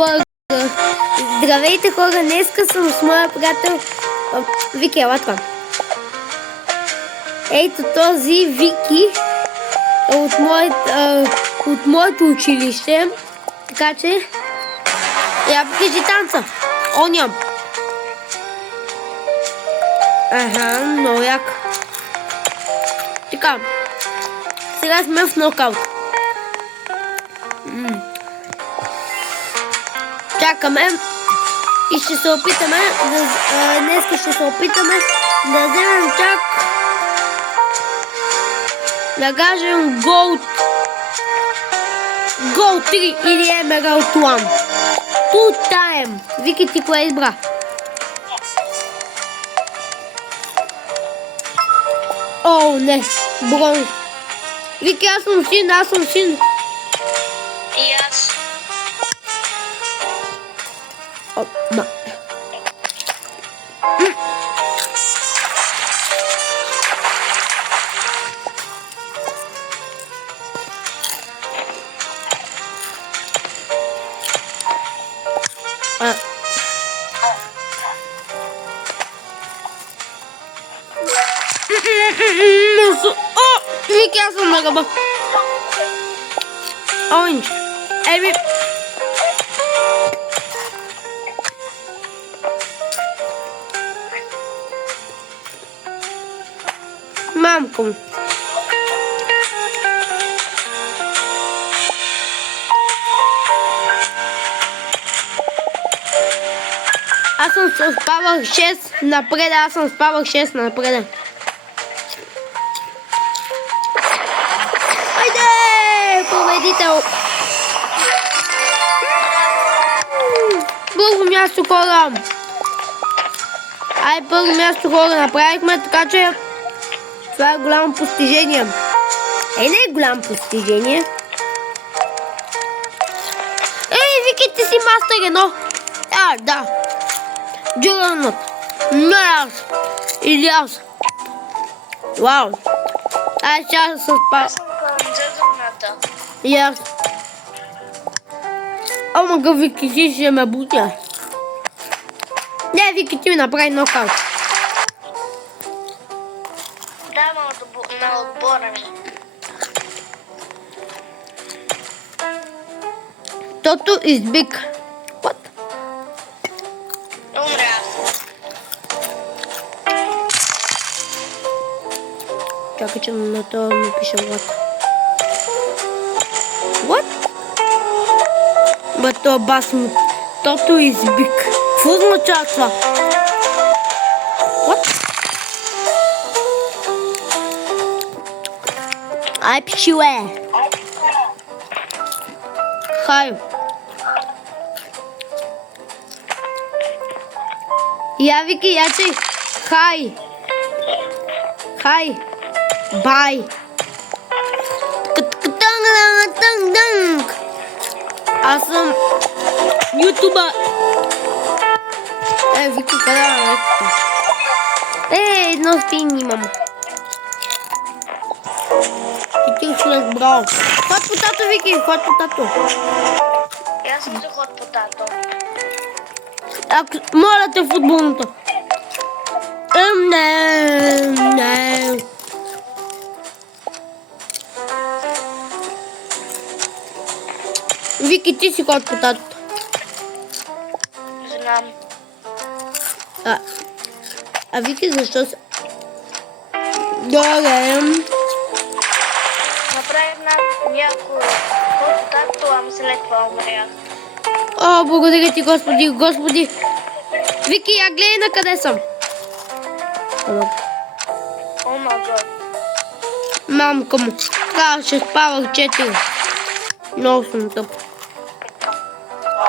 Супер! Здравейте хора, днеска съм с моя приятел Вики, ела това. Ето този Вики е от моето училище, така че я покажи танца. О, ням. Аха, много як. Така, сега сме в нокаут. Чакаме и ще се опитаме, днес ще се опитаме да вземем чак, да кажем Gold 3 или Emerald 1. Two time. Вики, ти кое избра? О, не, бронз. Вики, аз съм син. И аз. Ма. Вики, аз съм на гъба. Оранж. Еми. Мамко. Аз съм спавал 6 напреда, Айде! Победител! Първо място, хора! Първо място, хора, направихме, така че това е голямо постижение. Не е голямо постижение. Вики, ти си мастер 1. Да. Джуранът. Не аз. Или аз. Вау. Сега съм спал. Аз съм къмзадърната. И аз. Омага, Вики, ти ще ме будя. Не, Вики, ти ми направи нокаут. На отбора ми. Тото is big. What? Умря аз. Чакай, че на това ми пише what. What? Бе, това бас ми. Тото is big. Какво означава това? What? Ай, пчеле. Хай. Я, Вики, я че. Хай. Бай. Аз съм ютубър. Вики, къде е? Едно спин имам. И ти след браво. Ход по тато, Вики, ход по тато. Аз съм за ход по тато. Моля те, футболното. Не. Вики, ти си ход по тато. Знам. Вики, защо се... Добре. Направих някой ход по тато, ама след това умрях. О, благодаря ти, Господи. Вики, я гледай на къде съм. О май гад. Мамка му. Ще спавах 4. Много съм тъп.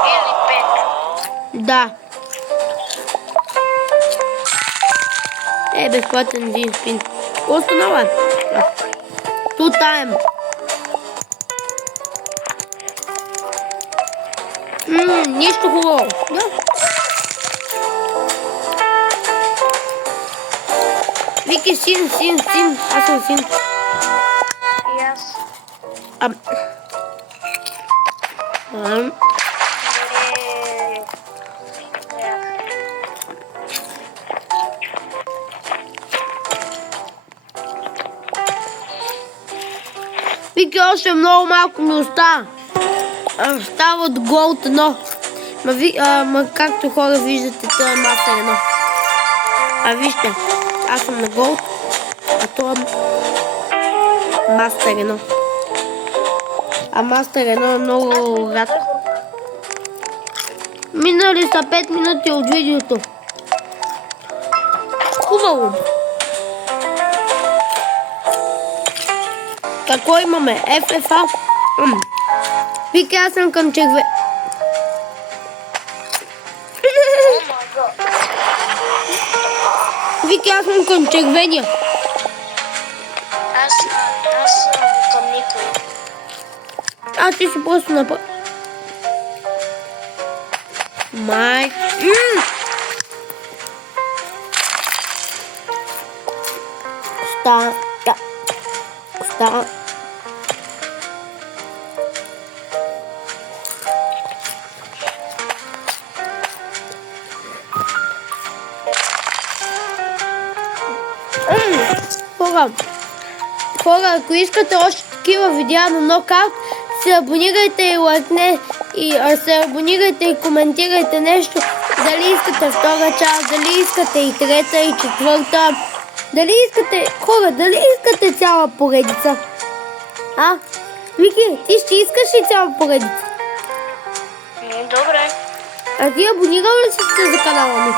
Или 5. Да. Безплатен един спин. Какво станава? Two time. Нищо хубаво. Да. Вики, син. Аз съм син. И аз. Вики, още много малко ми остава. Става от голд 1. Ма както хора виждате, това е мастер 1. А вижте, аз съм на голд, а това е мастер 1. А мастер 1 е много рад. Минали са 5 минути от видеото. Хубаво. Какво имаме? FFA. Вики, аз съм към черве. Вики, аз съм към червения. Аз съм към никой. А ти си просто напър... Май... Става... Става... Хора, ако искате още такива видеа на нокаут, се абонирайте и лайкне се абонирайте и коментирайте нещо. Дали искате втора част, дали искате и трета и четвърта. Дали искате, хора, дали искате цяла поредица? А? Вики, ти ще искаш ли цяла поредица? Добре. А ти абонирал ли си се за канала ми?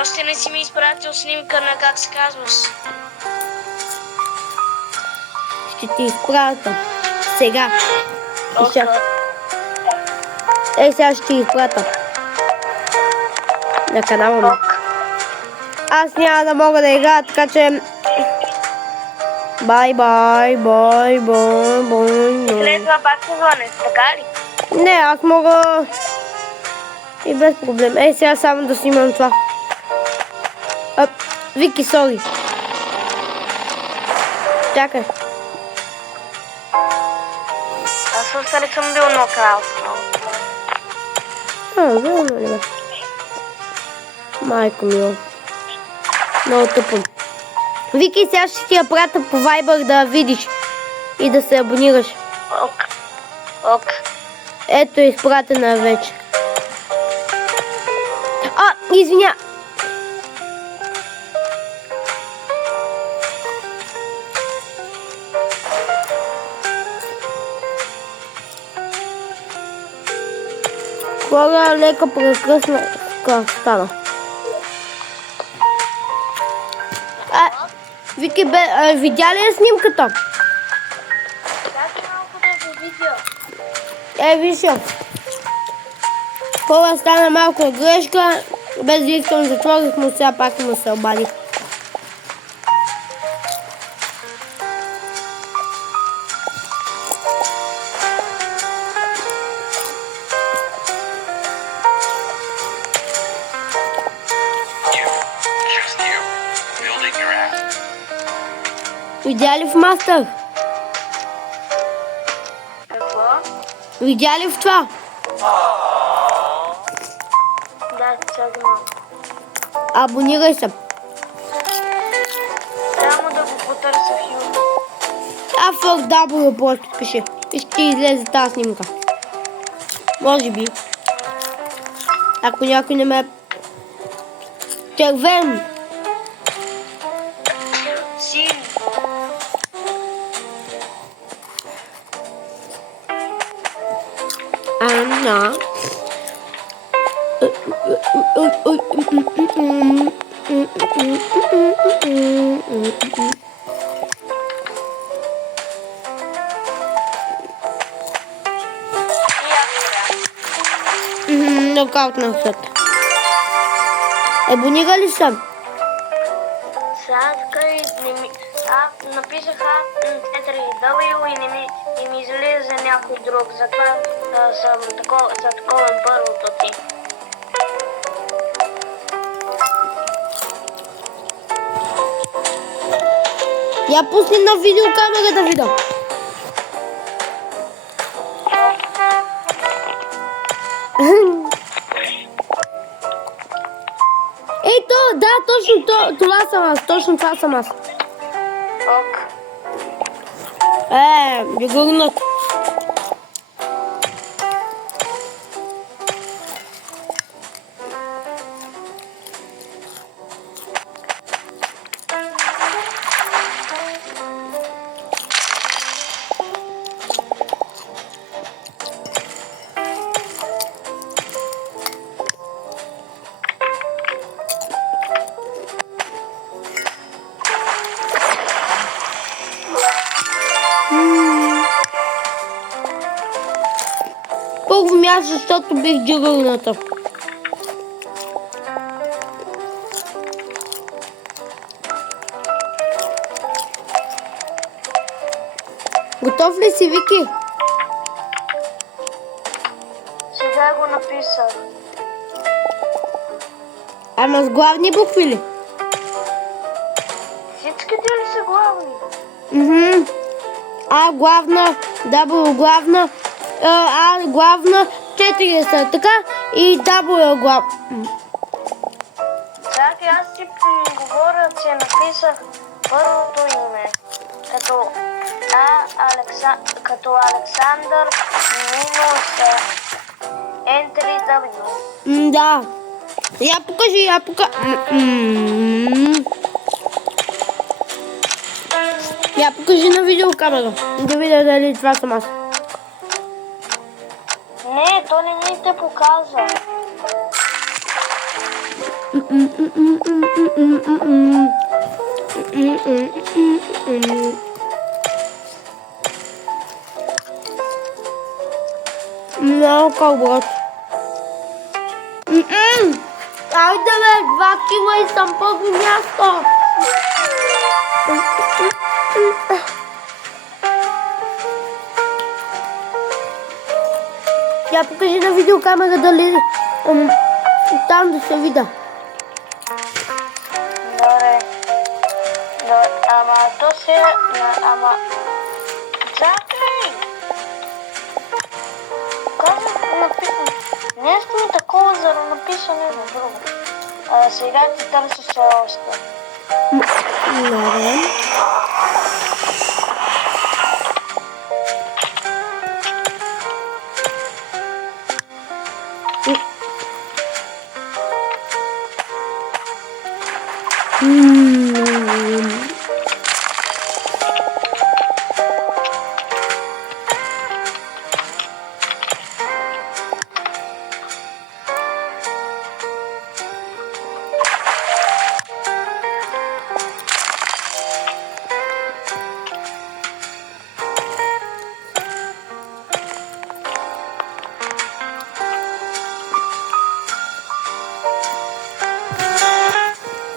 Още не си ми изпратил снимка на как се казваш. Ще ти изпратя. Сега. Okay. Сега ще ти изпратя. На канала ми. Аз няма да мога да играя, така че... Бай. След това пак се звъне, така ли? Не, аз мога... И без проблем. Сега само да снимам това. Вики, сори. Чакай. Аз още не съм бил нокаут. Верно ли бе? Майко мило. Много тъпо. Вики, сега ще ти я пратя по Viber да видиш и да се абонираш. Ок. Ето, изпратена вече. Извиня. Хора, лека прекъсна стана. Вики, видя ли я снимката? Как малко да го видя? Виж. Хора, стана малко грешка. Без да искам затворих, но сега пак му се обадих. Видя ли в мастер? Какво? Видя ли в това? Да, чакай малко. Абонирай се. Само да го потърся в YouTube. Fuck W просто пише. И ще излезе тази снимка. Може би. Ако някой не ме... Червен. Син. Анна. Нокаут на съд. Абонира ли съм? Написах A3W и ми излезе някой друг. Затова съм за такова първото ти. Я пусни на видеокамера да видя. Ето, да, точно това съм аз. Точно това съм аз. Ок. Бигурнат. Първо място, защото бих джигърната. Готов ли си, Вики? Сега го написах. Ама с главни букви ли? Всичките ли са главни? А главна, W главна, А главна, 4 са така и W главна. Чакай, аз си говоря, че написах първото име. Като Александър минус Entry W. Да. Я покажи. Я покажи на видеокамера. Да видя дали това съм аз. Не, то не ми те показа. Много кълбот. Айде бе, 2 кила и съм първо място. Я покажи на видеокамера дали там да се видя. Добре. Ама то се... Ама... Чакай! Казах нещо ми такова за да напиша нещо друго. Сега ти търся все още. Добре.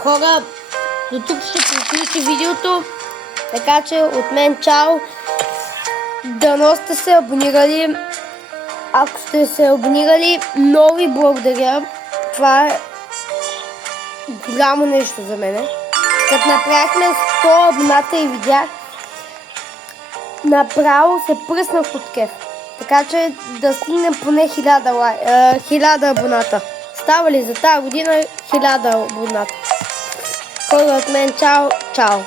Хора, до тук ще приключи видеото, така че от мен чао. Дано сте се абонирали. Ако сте се абонирали, много ви благодаря. Това е голямо нещо за мене. Като направихме 100 абоната и видях, направо се пръснах от кеф. Така че да стигнем поне 1000 абоната. Става ли за тази година 1000 абоната? Хора, от мен чао, чао!